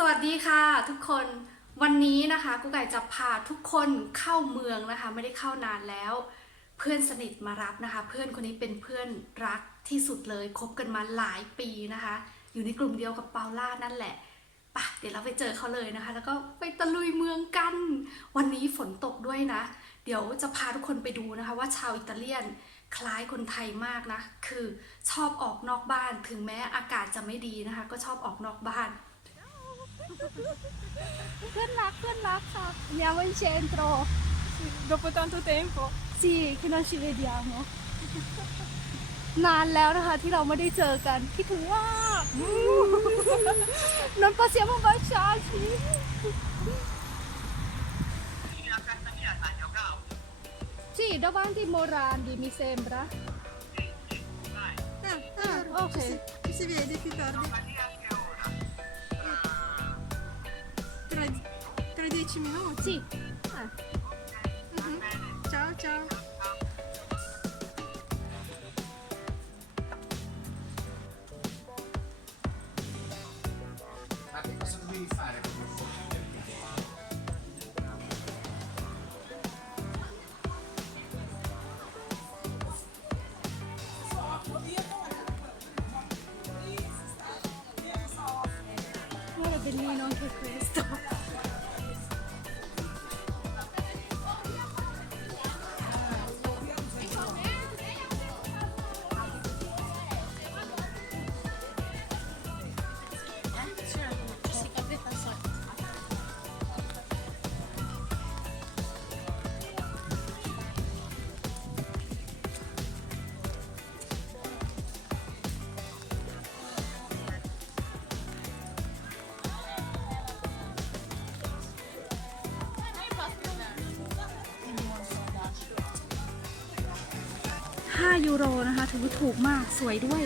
สวัสดีค่ะทุกคนวันนี้นะคะกุ๊กไก่จะพาทุกคนเข้าเมืองนะคะ ไม่ได้เข้านานแล้ว เพื่อนสนิทมารับนะคะ เพื่อนคนนี้เป็นเพื่อนรักที่สุดเลยคบกันมาหลายปีนะคะ อยู่ในกลุ่มเดียวกับเปาล่านั่นแหละปะเดี๋ยวเราไปเจอเขาเลยนะคะ แล้วก็ไปตะลุยเมืองกัน วันนี้ฝนตกด้วยนะ เดี๋ยวจะพาทุกคนไปดูนะคะ ว่าชาวอิตาเลียนคล้ายคนไทยมากนะ คือชอบออกนอกบ้านถึงแม้อากาศจะไม่ดีนะคะ ก็ชอบออกนอกบ้าน เพื่อนรักเพื่อนรักค่ะ andiamo in centro Dopo tanto tempo. sì che non ci vediamo นานแล้วนะคะที่เราไม่ได้เจอกันคิดถึงมาก non possiamo baciarci sì davanti Morandi mi sembra Eh, ah, ok Ci si vede più tardi. Tra dieci minuti. sì Ah, Mhm. Ciao ciao. Ma che cosa dovevi fare con il fuoco? bellino anche questo5 ยูโรนะคะ ถือว่าถูกมากสวยด้วย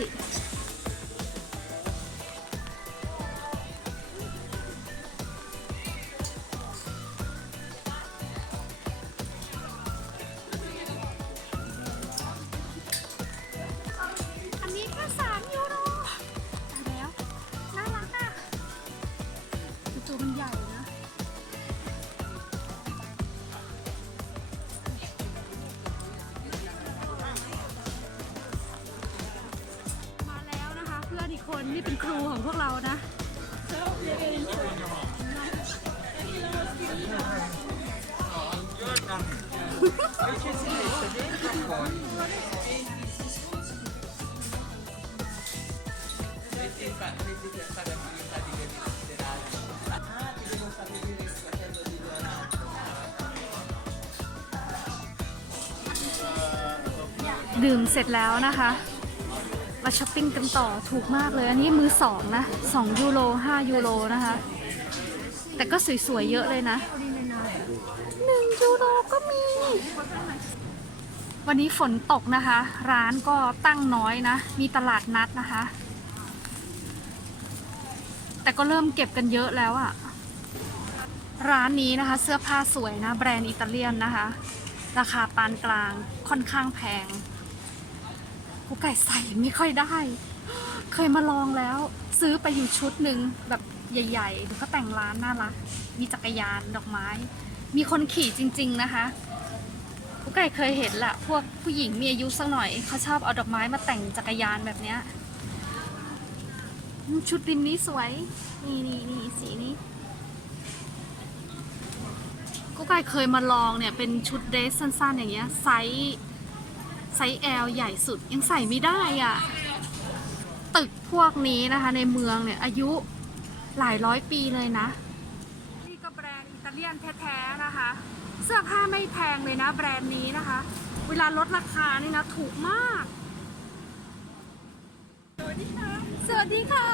ดื่มเสร็จแล้วนะคะ มาช้อปปิ้งกันต่อถูกมากเลย อันนี้มือสองนะ2ยูโร5ยูโรนะคะ แต่ก็สวยๆเยอะเลยนะ1ยูโรก็มี วันนี้ฝนตกนะคะ ร้านก็ตั้งน้อยนะ มีตลาดนัดนะคะ แต่ก็เริ่มเก็บกันเยอะแล้วอะร้านนี้นะคะ เสื้อผ้าสวยนะ แบรนด์อิตาเลียนนะคะราคาปานกลางค่อนข้างแพง กูไก่ใส่ไม่ค่อยได้ เคยมาลองแล้ว ซื้อไปอยู่ชุดหนึ่งแบบใหญ่ๆดูเขาแต่งร้านน่ารัก มีจักรยานดอกไม้ มีคนขี่จริง ๆนะคะกูไก่เคยเห็นแหละพวกผู้หญิงมีอายุสักหน่อยเขาชอบเอาดอกไม้มาแต่งจักรยานแบบเนี้ยชุดริมนี้สวย นี่นี่นี่สีนี้กูไก่เคยมาลองเนี่ยเป็นชุดเดรสสั้นๆอย่างเงี้ยไซส์ ไซส์ L ใหญ่สุดยังใส่ไม่ได้อะ่ะ ตึกพวกนี้นะคะในเมืองเนี่ยอายุหลายร้อยปีเลยนะ นี่ก็แบรนด์อิตาเลียนแท้ๆนะคะ เสื้อผ้าไม่แพงเลยนะแบรนด์นี้นะคะ เวลาลดราคานี่นะถูกมาก สวัสดีค่ะ สวัสดีค่ะ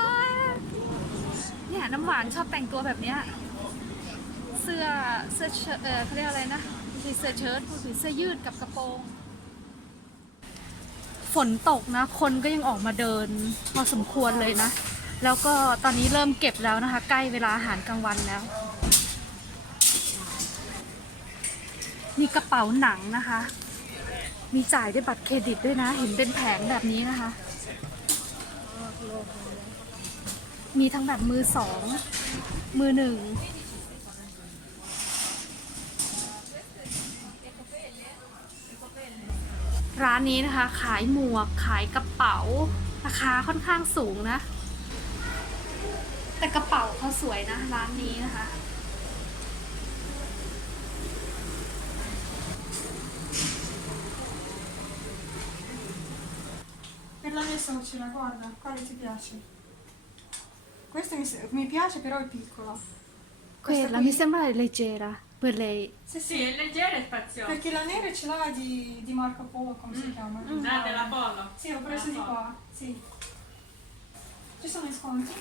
เนี่ยน้ำหวานชอบแต่งตัวแบบเนี้ยเสื้อเสื้อเชิ้ตเออเขาเรียกอะไรนะไม่ใช่เสื้อเชิ้ตพูดถึงเสื้อยืดกับกระโปรง ฝนตกนะ คนก็ยังออกมาเดินพอสมควรเลยนะ แล้วก็ตอนนี้เริ่มเก็บแล้วนะคะ ใกล้เวลาอาหารกลางวันแล้ว มีกระเป๋าหนังนะคะ มีจ่ายด้วยบัตรเครดิตด้วยนะ เห็นเป็นแผงแบบนี้นะคะ มีทั้งแบบมือสอง มือหนึ่ง ร้านนี้นะคะ ขายหมวกขายกระเป๋า ราคาค่อนข้างสูงนะ แต่กระเป๋าเขาสวยนะ ร้านนี้นะคะ Per la mia suocera, guarda, quale ti piace? Questa mi, se- mi piace, però è piccola. Questa Quella qui- mi sembra leggera per lei. Sì, sì, Sì, è leggera e spaziosa. perché la nera ce l'ha di, di Marco Polo, come si chiama? Ah, della Polo. Sì, ho preso di qua, sì. Ci sono i sconti?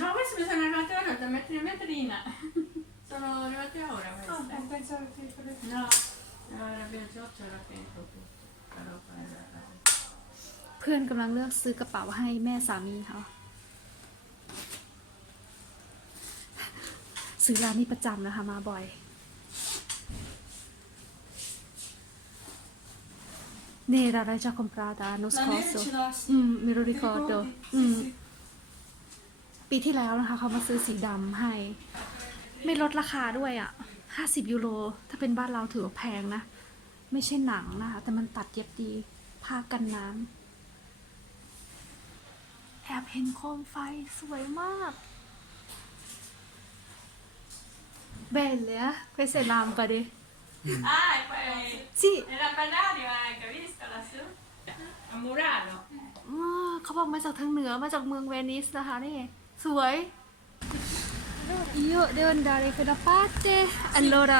No, questi mi sono arrivati ora da mettere in vetrina. Sono arrivati ora Ah, queste. eh, pensavo che per le- No, era abbiamo giotto era dentro tutto. La roba era- เพื่อนกำลังเลือกซื้อกระเป๋าให้แม่สามีเขาซื้อร้านนี้ประจำนะคะมาบ่อย Nera l'hai già comprata l'anno La nera scorso? ce l'ha, sì. Mm, me lo Ti ricordo. ricordi? Mm. Sì, sì. ปีที่แล้วนะคะเขามาซื้อสีดำให้ ไม่ลดราคาด้วยอะ่ะ50ยูโร ถ้าเป็นบ้านเราถือว่าแพงนะ ไม่ใช่หนังนะคะ แต่มันตัดเย็บดี ผ้ากันน้ำแอบเห็นโคมไฟสวยมาก Belle, eh? Queste lampade. Ah, e poi Sì, è lampadario anche, hai visto lassù? È un murano. อ๋อเขาบอกมาจากทางเหนือมาจากเมืองเวนิสนะคะนี่สวย Io devo andare quella parte. Allora,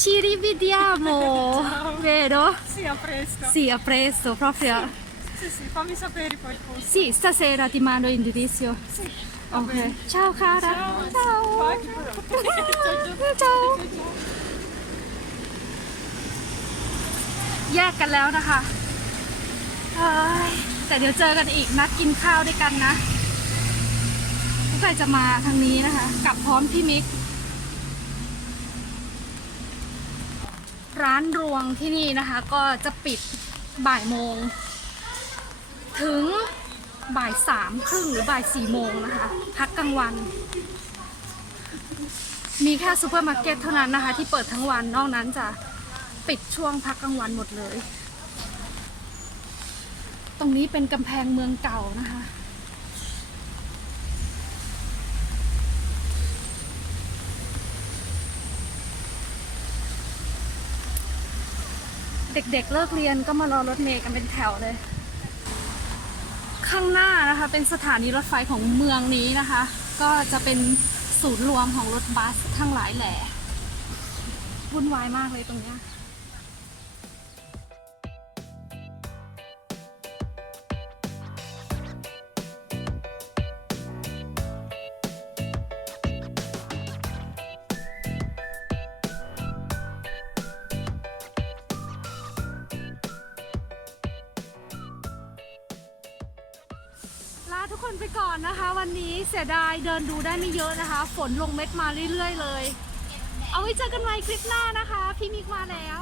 ci rivediamo, vero? Sì, a presto. Sì, a presto, proprio. Sì, sì, fammi sapere poi il posto. Sì, stasera ti mando l'indirizzo. Sì. Ok. Ciao cara. Ciao. Vai. Ciao. แยกกันแล้วนะคะเอ้ย แต่เดี๋ยวเจอกันอีกนัดกินข้าวด้วยกันนะผู้ใครจะมาทางนี้นะคะ กลับพร้อมพี่มิก ร้านรวงที่นี่นะคะ ก็จะปิดบ่ายโมง ถึงบ่ายสามครึ่งหรือบ่ายสี่โมงนะคะ พักกลางวัน มีแค่ซูเปอร์มาร์เก็ตเท่านั้นนะคะ ที่เปิดทั้งวันนอกนั้นจะปิดช่วงพักกลางวันหมดเลย รงนี้เป็นกำแพงเมืองเก่านะคะเด็กๆเลิกเรียนก็มารอรถเมล์กันเป็นแถวเลย ข้างหน้านะคะเป็นสถานีรถไฟของเมืองนี้นะคะ ก็จะเป็นศูนย์รวมของรถบัสทั้งหลายแหล่วุ่นวายมากเลยตรงเนี้ย คนไปก่อนนะคะ วันนี้เสียดายเดินดูได้ไม่เยอะนะคะ ฝนลงเม็ดมาเรื่อยๆเลย เอาไว้เจอกันใหม่คลิปหน้านะคะ พี่มิกมาแล้ว